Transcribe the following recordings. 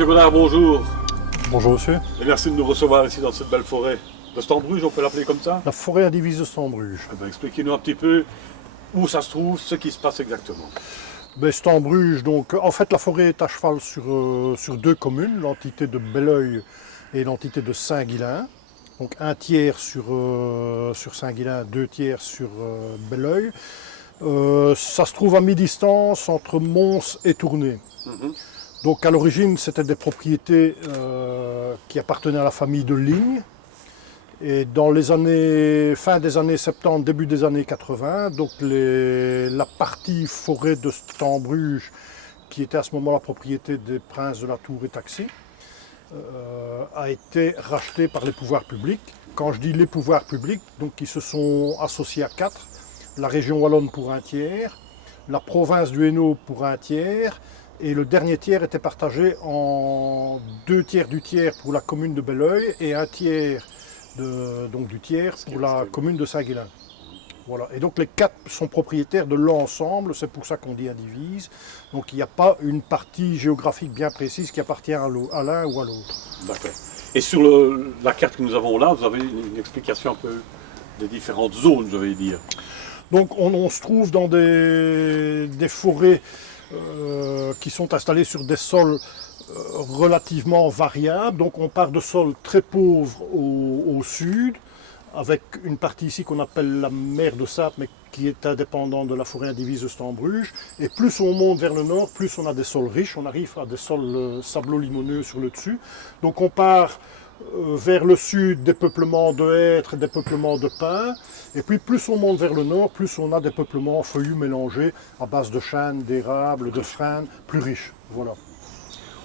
Monsieur Godard, bonjour. Bonjour monsieur. Et merci de nous recevoir ici dans cette belle forêt de Stambruge, on peut l'appeler comme ça. La forêt indivise de Stambruge. Eh bien, expliquez-nous un petit peu où ça se trouve, ce qui se passe exactement. Stambruge, donc en fait la forêt est à cheval sur deux communes, l'entité de Belleuil et l'entité de Saint-Guilain. Donc un tiers sur Saint-Guilain, deux tiers sur Belleuil. Ça se trouve à mi-distance entre Mons et Tournai. Donc à l'origine c'était des propriétés qui appartenaient à la famille de Ligne. Et dans les années, fin des années 70, début des années 80, donc la partie forêt de Stambruge, qui était à ce moment la propriété des princes de la Tour et Taxis, a été rachetée par les pouvoirs publics. Quand je dis les pouvoirs publics, donc ils se sont associés à quatre, la région wallonne pour un tiers, la province du Hainaut pour un tiers, et le dernier tiers était partagé en deux tiers du tiers pour la commune de Belleuil et un tiers du tiers pour la commune de Saint-Guilain. Voilà. Et donc les quatre sont propriétaires de l'ensemble, c'est pour ça qu'on dit indivise. Donc il n'y a pas une partie géographique bien précise qui appartient à l'un ou à l'autre. D'accord. Et sur la carte que nous avons là, vous avez une explication un peu des différentes zones, je vais dire. Donc on se trouve dans des forêts qui sont installées sur des sols relativement variable. Donc on part de sols très pauvres au sud, avec une partie ici qu'on appelle la mer de sable, mais qui est indépendante de la forêt indivise de Stambruge. Et plus on monte vers le nord, plus on a des sols riches, on arrive à des sols sablo-limoneux sur le dessus. Donc on part vers le sud des peuplements de hêtres, des peuplements de pins, et puis plus on monte vers le nord, plus on a des peuplements feuillus mélangés à base de chênes, d'érables, de frênes, plus riches. Voilà.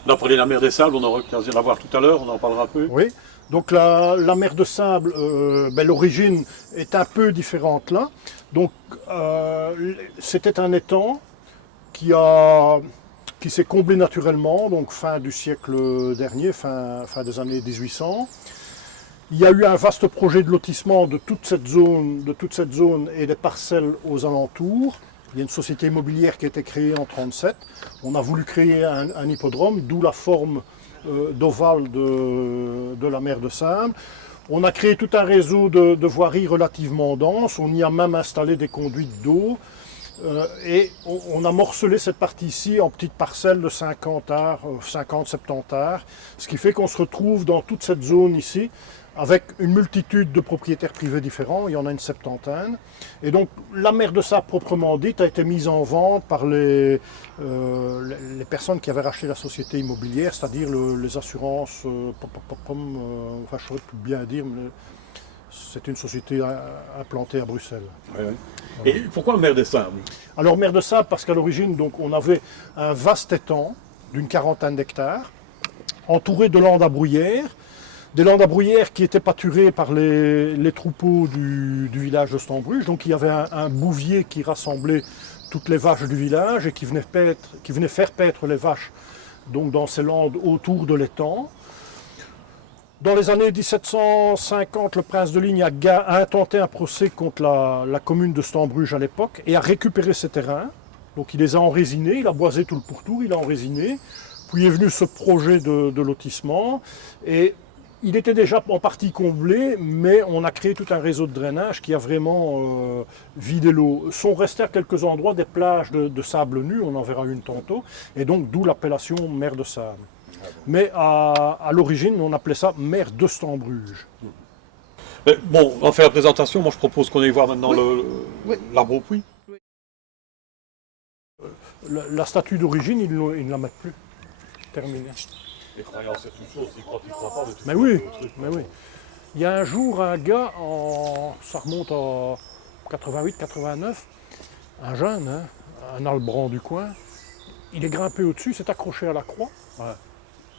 On a parlé de la mer des Sables, on aura l'occasion de la voir tout à l'heure, on en parlera un peu. Oui, donc la mer de sable, l'origine est un peu différente là. Donc c'était un étang qui s'est comblé naturellement, donc fin du siècle dernier, fin des années 1800. Il y a eu un vaste projet de lotissement de toute cette zone et des parcelles aux alentours. Il y a une société immobilière qui a été créée en 1937. On a voulu créer un hippodrome, d'où la forme d'ovale de la mer de Sable. On a créé tout un réseau de voiries relativement denses. On y a même installé des conduites d'eau. Et on a morcelé cette partie-ci en petites parcelles de 50-70 arts. Ce qui fait qu'on se retrouve dans toute cette zone ici, avec une multitude de propriétaires privés différents, il y en a une septantaine. Et donc la mer de sable proprement dite a été mise en vente par les personnes qui avaient racheté la société immobilière, c'est-à-dire les assurances, enfin je saurais plus bien dire, mais c'est une société implantée à Bruxelles. Oui, oui. Voilà. Et pourquoi mer des Sables? Alors mer de sable parce qu'à l'origine donc, on avait un vaste étang d'une quarantaine d'hectares, entouré de landes à bruyère. Des landes à bruyère qui étaient pâturées par les troupeaux du village de Stambruge. Donc il y avait un bouvier qui rassemblait toutes les vaches du village et qui venait faire paître les vaches donc, dans ces landes autour de l'étang. Dans les années 1750, le prince de Ligne a intenté un procès contre la commune de Stambruge à l'époque et a récupéré ces terrains. Donc il les a enrésinés, il a boisé tout le pourtour, il a enrésiné. Puis est venu ce projet de lotissement et il était déjà en partie comblé, mais on a créé tout un réseau de drainage qui a vraiment vidé l'eau. Sont restés à quelques endroits des plages de sable nu, on en verra une tantôt, et donc d'où l'appellation mer de sable. Mais à l'origine, on appelait ça mer de Stambruge. Bon, on va faire la présentation, moi je propose qu'on aille voir maintenant l'arbre au puits. La statue d'origine, ils ne la mettent plus. Terminé. Les croyances, c'est une chose, ils croient pas de tout. Mais oui, mais oui. Il y a un jour, un gars, ça remonte à 88-89, un jeune, hein, un albran du coin, il est grimpé au-dessus, s'est accroché à la croix. Ouais.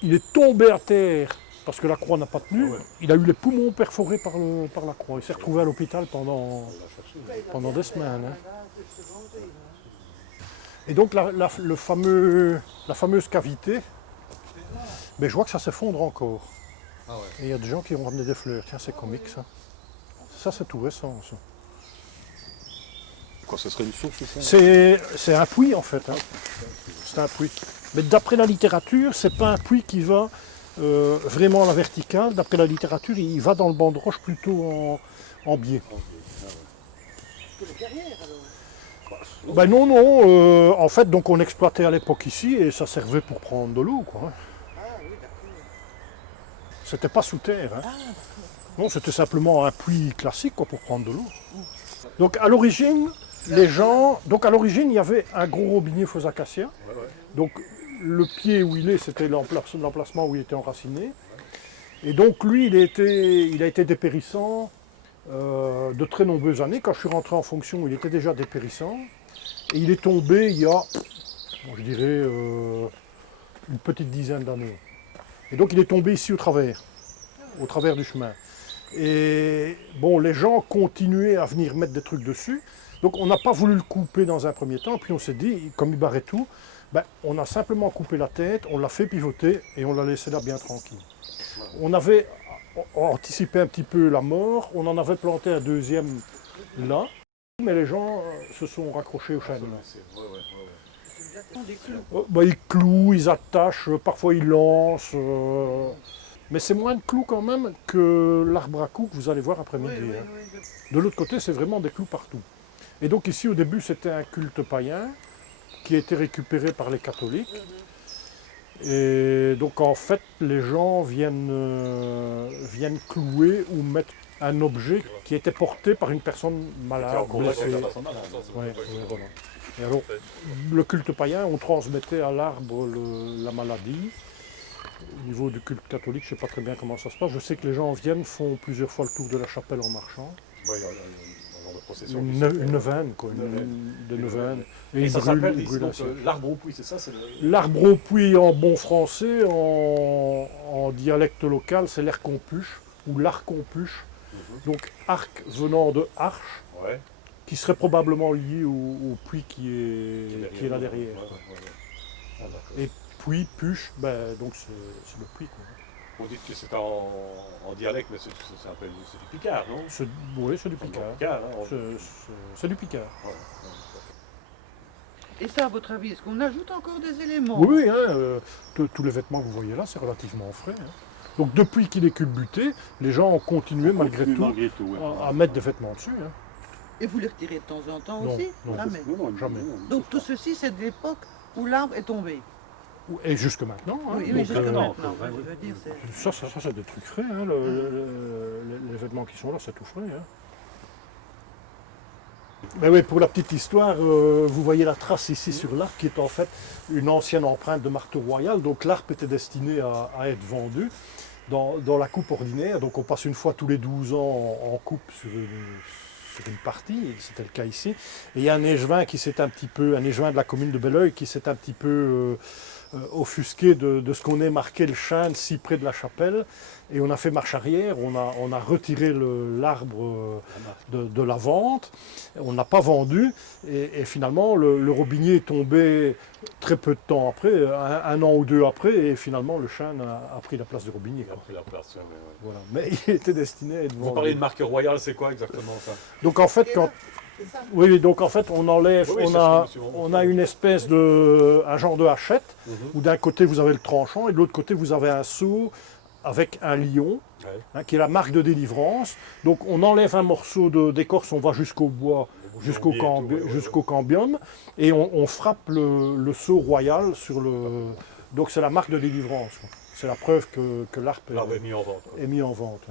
Il est tombé à terre parce que la croix n'a pas tenu. Ouais. Il a eu les poumons perforés par la croix. Il s'est retrouvé à l'hôpital pendant des semaines. Hein. Et donc la fameuse cavité, mais je vois que ça s'effondre encore. Ah ouais. Et il y a des gens qui ont ramené des fleurs. Tiens, c'est comique ça. Ça, c'est tout récent. Ça. Quoi, ce serait une source ou quoi? C'est un puits en fait. Hein. C'est un puits. Mais d'après la littérature, c'est pas un puits qui va vraiment à la verticale. D'après la littérature, il va dans le banc de roche plutôt en biais. Ben non, non. En fait, donc on exploitait à l'époque ici et ça servait pour prendre de l'eau, quoi. C'était pas sous terre. Hein. Non, c'était simplement un puits classique, quoi, pour prendre de l'eau. Donc à l'origine, les gens. Donc à l'origine, il y avait un gros robinet faux acacia. Donc le pied où il est, c'était l'emplacement où il était enraciné. Et donc lui, il a été dépérissant de très nombreuses années. Quand je suis rentré en fonction, il était déjà dépérissant. Et il est tombé il y a, je dirais, une petite dizaine d'années. Et donc il est tombé ici au travers du chemin. Et bon, les gens continuaient à venir mettre des trucs dessus. Donc on n'a pas voulu le couper dans un premier temps. Puis on s'est dit, comme il barrait tout, ben, on a simplement coupé la tête, on l'a fait pivoter et on l'a laissé là bien tranquille. On avait anticipé un petit peu la mort, on en avait planté un deuxième là, mais les gens se sont raccrochés au chêne. Ben, ils clouent, ils attachent, parfois ils lancent. Mais c'est moins de clous quand même que l'arbre à clous que vous allez voir après-midi. Hein. De l'autre côté, c'est vraiment des clous partout. Et donc ici, au début, c'était un culte païen qui a été récupéré par les catholiques. Et donc en fait, les gens viennent clouer ou mettre un objet qui était porté par une personne malade, blessée. Ouais, voilà. Et alors, le culte païen, on transmettait à l'arbre la maladie. Au niveau du culte catholique, je ne sais pas très bien comment ça se passe. Je sais que les gens viennent, font plusieurs fois le tour de la chapelle en marchant. Ouais, genre de procession. Une neuvaine, quoi. Des neuvaines. Et ça s'appelle l'arbre au puits, c'est ça? L'arbre au puits en bon français, en dialecte local, c'est l'ercompuche ou l'arcompuche. Donc arc venant de arche, qui serait probablement lié au puits qui est là derrière. Et puits, puche, ben, donc c'est le puits. Quoi. On dit que c'est en dialecte, mais c'est un peu c'est du picard, non? Oui, c'est du picard. C'est du picard. Et ça, à votre avis, est-ce qu'on ajoute encore des éléments? Oui, hein, tous les vêtements que vous voyez là, c'est relativement frais. Hein. Donc depuis qu'il est culbuté, les gens ont continué malgré tout à mettre des vêtements dessus. Hein. Et vous les retirez de temps en temps Non, aussi? non. Jamais. Non, jamais. Donc tout ceci, c'est de l'époque où l'arbre est tombé. Et jusque maintenant. Hein. Oui, Donc, jusque maintenant. Je veux dire, ça c'est des trucs frais. Hein. Les vêtements qui sont là, c'est tout frais. Hein. Mais oui, pour la petite histoire, vous voyez la trace ici sur l'arbre qui est en fait une ancienne empreinte de marteau royal. Donc l'arbre était destiné à être vendu dans la coupe ordinaire. Donc on passe une fois tous les 12 ans en coupe sur une partie, c'était le cas ici. Et il y a un échevin un échevin de la commune de Belleuil qui s'est un petit peu offusqué de ce qu'on ait marqué le chêne si près de la chapelle. Et on a fait marche arrière, on a retiré l'arbre de la vente, on n'a pas vendu, et finalement le robinier est tombé très peu de temps après, un an ou deux après, et finalement le chêne a pris la place du robinier. Il a pris la place, Voilà. Mais il était destiné à être vendu. Vous parlez de marque royale, c'est quoi exactement ça? Donc en fait, oui, donc en fait on enlève, on a une espèce un genre de hachette, où d'un côté vous avez le tranchant, et de l'autre côté vous avez un seau, avec un lion, qui est la marque de délivrance. Donc on enlève un morceau d'écorce, on va jusqu'au bois, jusqu'au cambium, et on frappe le sceau royal sur le... Donc c'est la marque de délivrance. C'est la preuve que l'arbre est mis en vente.